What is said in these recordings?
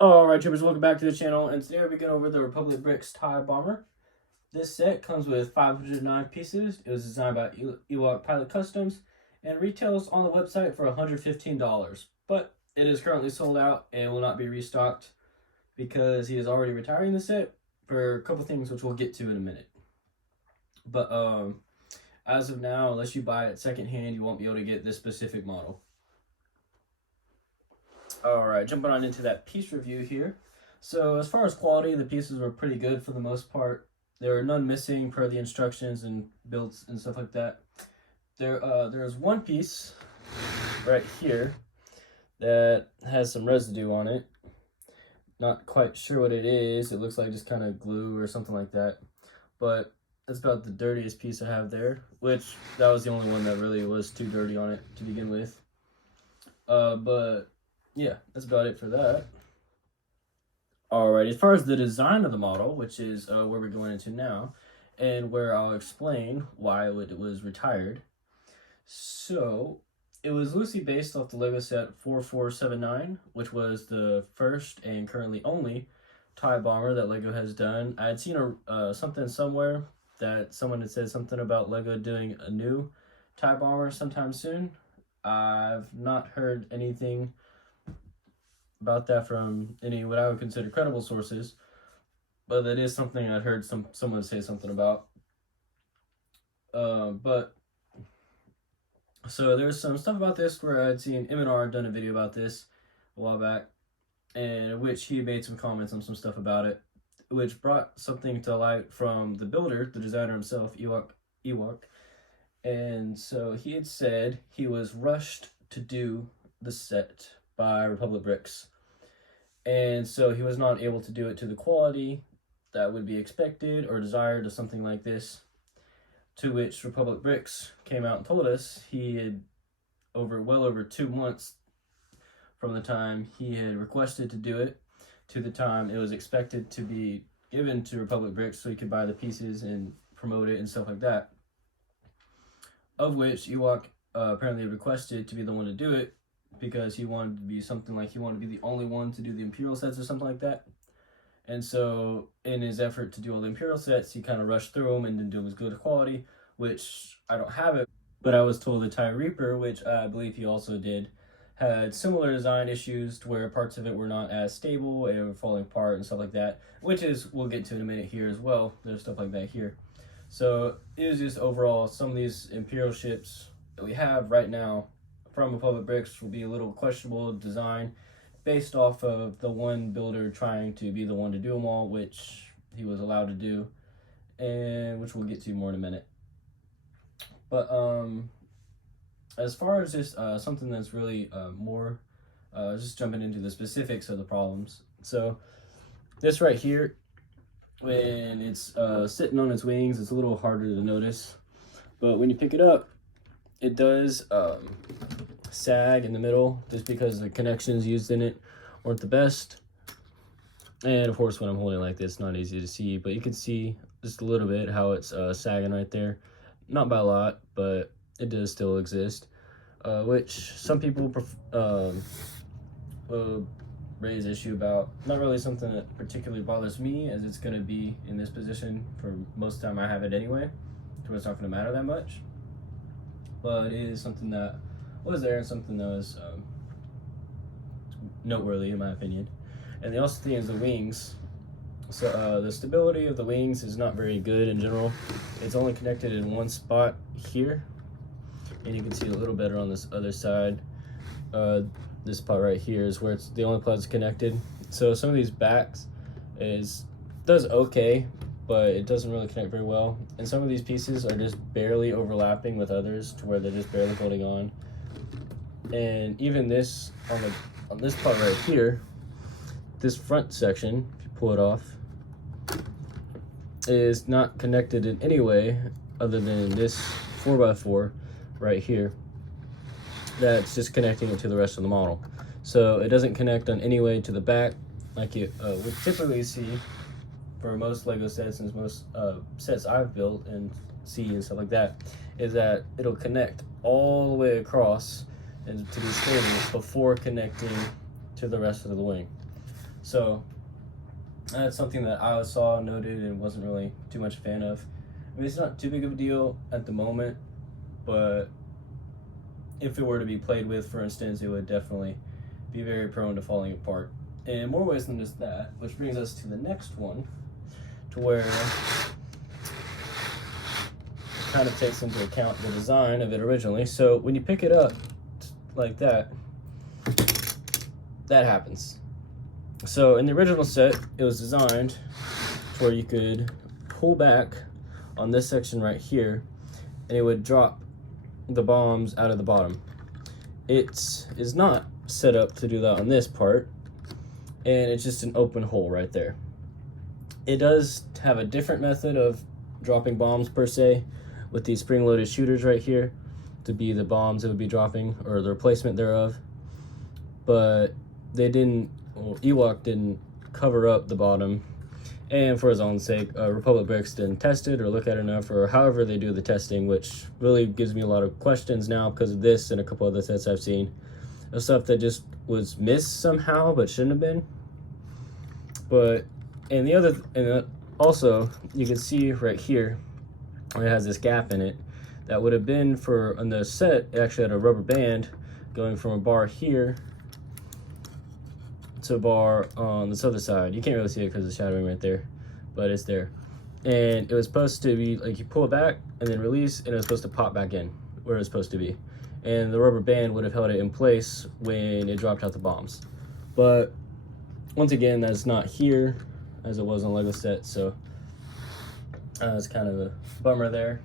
Alright, troopers, welcome back to the channel, and today we're going over the Republic Bricks TIE Bomber. This set comes with 509 pieces. It was designed by Ewok Pilot Customs and retails on the website for $115. But it is currently sold out and will not be restocked because he is already retiring the set for a couple things which we'll get to in a minute. But as of now, unless you buy it secondhand, you won't be able to get this specific model. Alright, jumping on into that piece review here. So as far as quality, the pieces were pretty good for the most part. There were none missing per the instructions and builds and stuff like that. There's one piece right here that has some residue on it. Not quite sure what it is. It looks like just kind of glue or something like that. But that's about the dirtiest piece I have there, which that was the only one that really was too dirty on it to begin with. But yeah, that's about it for that. Alright, as far as the design of the model, which is where we're going into now, and where I'll explain why it was retired. So, it was loosely based off the LEGO set 4479, which was the first and currently only TIE Bomber that LEGO has done. I had seen something somewhere that someone had said something about LEGO doing a new TIE Bomber sometime soon. I've not heard anything about that from any what I would consider credible sources, but that is something I'd heard someone say something about. But so there's some stuff about this where I'd seen M&R done a video about this a while back, and in which he made some comments on some stuff about it, which brought something to light from the builder, the designer himself, Ewok. And so he had said he was rushed to do the set by Republic Bricks, and so he was not able to do it to the quality that would be expected or desired of something like this, to which Republic Bricks came out and told us he had well over 2 months from the time he had requested to do it to the time it was expected to be given to Republic Bricks so he could buy the pieces and promote it and stuff like that, of which Ewok apparently requested to be the one to do it, because he wanted to be something like he wanted to be the only one to do the Imperial sets or something like that. And so in his effort to do all the Imperial sets, he kind of rushed through them and didn't do them as good quality, which I don't have it, but I was told the TIE Reaper, which I believe he also did, had similar design issues to where parts of it were not as stable and were falling apart and stuff like that, which is we'll get to in a minute here as well. There's stuff like that here. So it was just overall, some of these Imperial ships that we have right now from Republic Bricks will be a little questionable design based off of the one builder trying to be the one to do them all, which he was allowed to do, and which we'll get to more in a minute. But as far as just something that's really more just jumping into the specifics of the problems. So this right here, when it's sitting on its wings, it's a little harder to notice, but when you pick it up, it does sag in the middle just because the connections used in it weren't the best. And of course, when I'm holding it like this, it's not easy to see, but you can see just a little bit how it's sagging right there. Not by a lot, but it does still exist, which some people will raise issue about. Not really something that particularly bothers me, as it's going to be in this position for most of the time I have it anyway, so it's not going to matter that much. But it is something that was there and something that was noteworthy in my opinion. And the also thing is the wings. So the stability of the wings is not very good in general. It's only connected in one spot here, and you can see a little better on this other side. This spot right here is where it's the only place connected. So some of these backs does okay, but it doesn't really connect very well. And some of these pieces are just barely overlapping with others to where they're just barely holding on. And even this, on this part right here, this front section, if you pull it off, is not connected in any way other than this 4x4 right here. That's just connecting it to the rest of the model. So it doesn't connect on any way to the back like you would typically see for most LEGO sets and most sets I've built and see and stuff like that, is that it'll connect all the way across and to be stable before connecting to the rest of the wing. So that's something that I saw, noted, and wasn't really too much a fan of. I mean, it's not too big of a deal at the moment, but if it were to be played with, for instance, it would definitely be very prone to falling apart in more ways than just that. Which brings us to the next one, to where it kind of takes into account the design of it originally. So when you pick it up like that, that happens. So in the original set, it was designed to where you could pull back on this section right here, and it would drop the bombs out of the bottom. It is not set up to do that on this part, and it's just an open hole right there. It does have a different method of dropping bombs per se, with these spring-loaded shooters right here to be the bombs it would be dropping, or the replacement thereof. But they didn't, well, Ewok didn't cover up the bottom, and for his own sake, Republic Bricks didn't test it or look at it enough, or however they do the testing, which really gives me a lot of questions now because of this and a couple other sets I've seen of stuff that just was missed somehow but shouldn't have been. But and also you can see right here it has this gap in it that would have been for on the set. It actually had a rubber band going from a bar here to a bar on this other side. You can't really see it because it's shadowing right there, but it's there. And it was supposed to be like you pull it back and then release, and it was supposed to pop back in where it's supposed to be. And the rubber band would have held it in place when it dropped out the bombs. But once again, that's not here as it was on Lego set, so it's kind of a bummer there.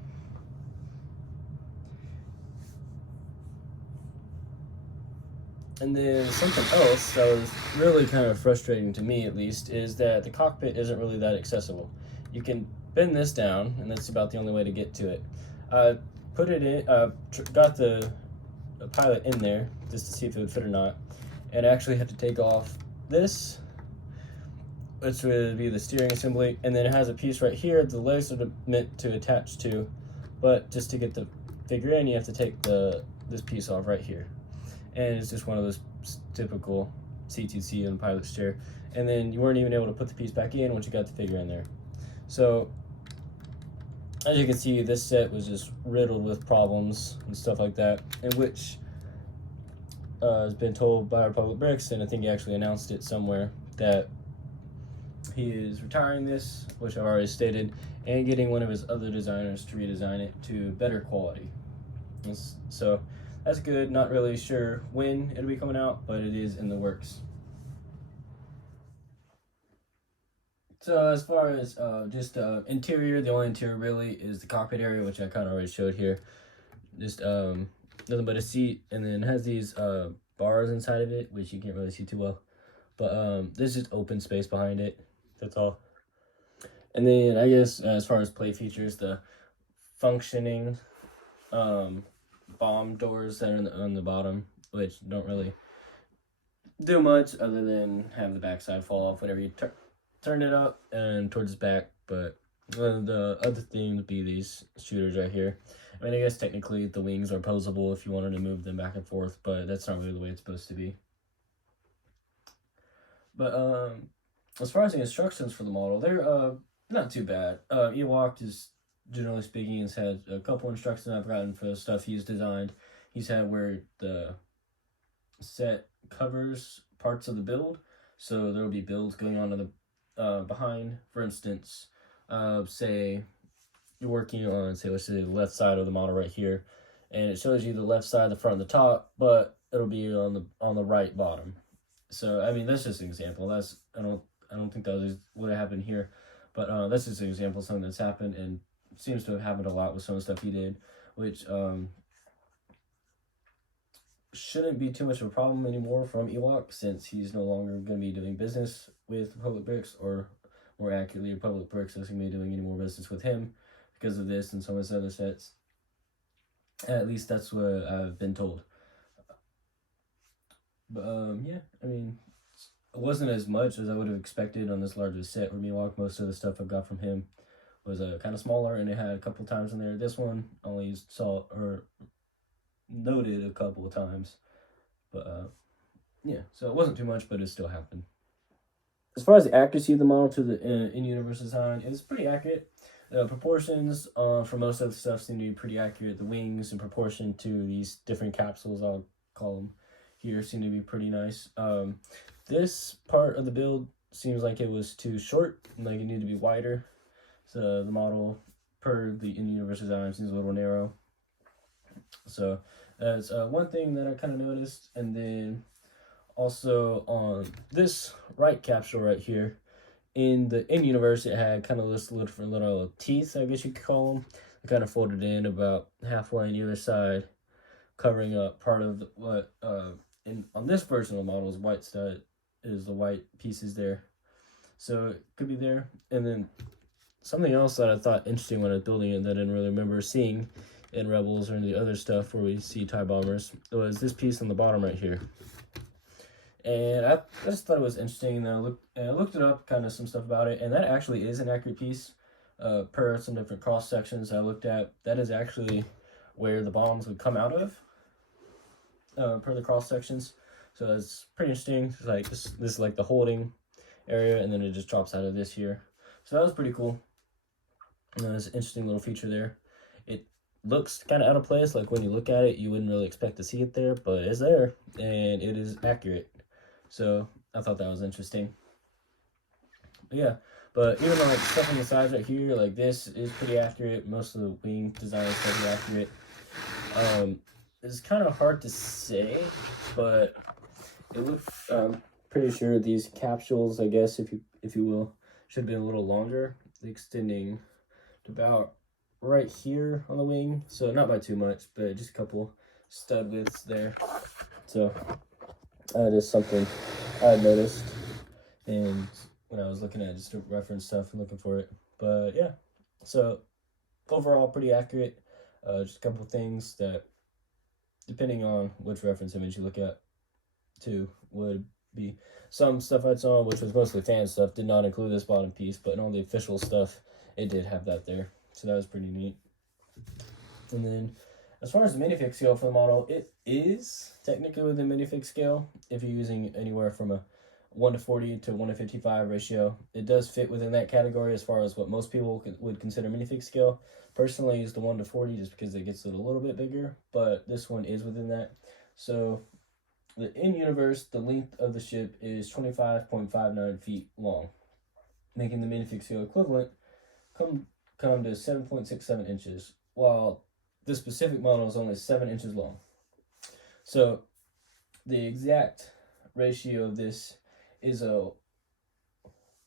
And then something else that was really kind of frustrating to me, at least, is that the cockpit isn't really that accessible. You can bend this down, and that's about the only way to get to it. I put it in, got the pilot in there just to see if it would fit or not, and I actually had to take off this, which would be the steering assembly, and then it has a piece right here the legs are meant to attach to, but just to get the figure in, you have to take this piece off right here. And it's just one of those typical CTC and pilot's chair. And then you weren't even able to put the piece back in once you got the figure in there. So, as you can see, this set was just riddled with problems and stuff like that, in which has been told by Republic Bricks, and I think he actually announced it somewhere, that he is retiring this, which I've already stated, and getting one of his other designers to redesign it to better quality. So that's good. Not really sure when it'll be coming out, but it is in the works. So as far as just interior, the only interior really is the cockpit area, which I kind of already showed here. Just nothing but a seat, and then it has these bars inside of it, which you can't really see too well. But there's just open space behind it. That's all. And then I guess as far as play features, the functioning bomb doors that are on the bottom, which don't really do much other than have the backside fall off whenever you turn it up and towards its back. But the other thing would be these shooters right here. I mean, I guess technically the wings are posable if you wanted to move them back and forth, but that's not really the way it's supposed to be. But as far as the instructions for the model, they're not too bad. Ewok is, generally speaking, has had a couple instructions I've gotten for the stuff he's designed. He's had where the set covers parts of the build, so there will be builds going on in the behind. For instance, say you're working on, say, let's say the left side of the model right here, and it shows you the left side, the front, and the top, but it'll be on the right bottom. So I mean, that's just an example. That's I don't think that would have happened here, but that's just an example of something that's happened and seems to have happened a lot with some of the stuff he did, which shouldn't be too much of a problem anymore from Ewok, since he's no longer going to be doing business with Republic Bricks, or more accurately, Republic Bricks isn't going to be doing any more business with him because of this and some of his other sets. At least that's what I've been told. But yeah, I mean, it wasn't as much as I would have expected on this larger set where Ewok. Most of the stuff I've got from him was kind of smaller, and it had a couple times in there. This one only saw or noted a couple of times, but yeah, so it wasn't too much, but it still happened. as far as the accuracy of the model to the in-universe design, it's pretty accurate. Proportions for most of the stuff seem to be pretty accurate. The wings in proportion to these different capsules, I'll call them here, seem to be pretty nice. This part of the build seems like it was too short, like it needed to be wider. So the model, per the in-universe design, seems a little narrow. So that's one thing that I kind of noticed. And then also on this right capsule right here, in the in-universe, it had kind of this little teeth, I guess you could call them. It kind of folded in about halfway on the other side, covering up part of what on this version of the model is white stud, is the white pieces there. So it could be there. And then something else that I thought interesting when I was building it that I didn't really remember seeing in Rebels or in the other stuff where we see TIE bombers was this piece on the bottom right here. And I just thought it was interesting, and I looked it up, kind of some stuff about it, and that actually is an accurate piece. Per some different cross sections I looked at, that is actually where the bombs would come out of, per the cross sections. So it's pretty interesting. It's like this is like the holding area, and then it just drops out of this here. So that was pretty cool. And there's an interesting little feature there. It looks kind of out of place, like when you look at it, you wouldn't really expect to see it there, but it's there, and it is accurate. So I thought that was interesting. But yeah, but even though like stuff on the sides right here, like this is pretty accurate. Most of the wing design is pretty accurate. It's kind of hard to say, but it looks. Pretty sure these capsules, I guess, if you will, should have been a little longer, extending to about right here on the wing. So not by too much, but just a couple stud widths there. So that is something I noticed, and when I was looking at just to reference stuff and looking for it. But yeah, so overall pretty accurate. Just a couple things that, depending on which reference image you look at, too, would be some stuff I saw, which was mostly fan stuff, did not include this bottom piece, but in all the official stuff, it did have that there. So that was pretty neat. And then as far as the minifig scale for the model, it is technically within minifig scale if you're using anywhere from a 1:40 to 1:55 ratio. It does fit within that category as far as what most people would consider minifig scale. Personally, I use the 1:40 just because it gets it a little bit bigger, but this one is within that. So the in-universe, the length of the ship is 25.59 feet long, making the minifig scale equivalent come to 7.67 inches, while this specific model is only 7 inches long. So the exact ratio of this is a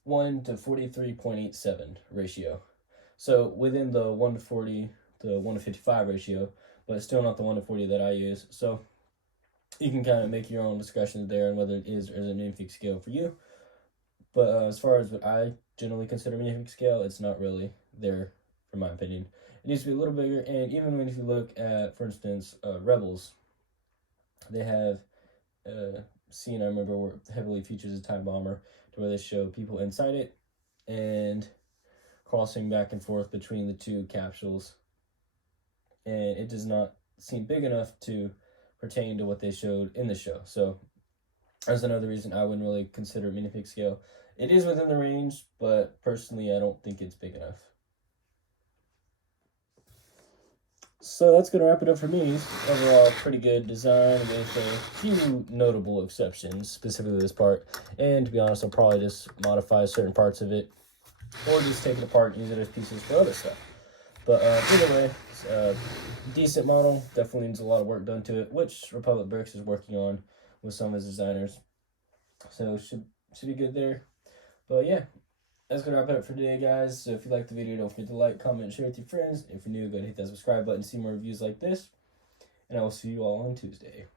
1 to 43.87 ratio. So within the 1:40 to 1:55 ratio, but still not the 1:40 that I use. So you can kind of make your own discussions there on whether it is or isn't an minifig scale for you. But as far as what I generally consider minifig scale, it's not really there, in my opinion. It needs to be a little bigger, and even when if you look at, for instance, Rebels, they have a scene I remember where heavily features a TIE bomber, to where they show people inside it and crossing back and forth between the two capsules, and it does not seem big enough to pertain to what they showed in the show. So that's another reason I wouldn't really consider minifig scale. It is within the range, but personally I don't think it's big enough. So that's going to wrap it up for me. Overall, pretty good design with a few notable exceptions, specifically this part. And to be honest, I'll probably just modify certain parts of it, or just take it apart and use it as pieces for other stuff. But either way, it's a decent model. Definitely needs a lot of work done to it, which Republic Bricks is working on with some of his designers. So should be good there. But yeah, that's going to wrap it up for today, guys. So if you liked the video, don't forget to like, comment, and share with your friends. If you're new, go ahead and hit that subscribe button to see more reviews like this. And I will see you all on Tuesday.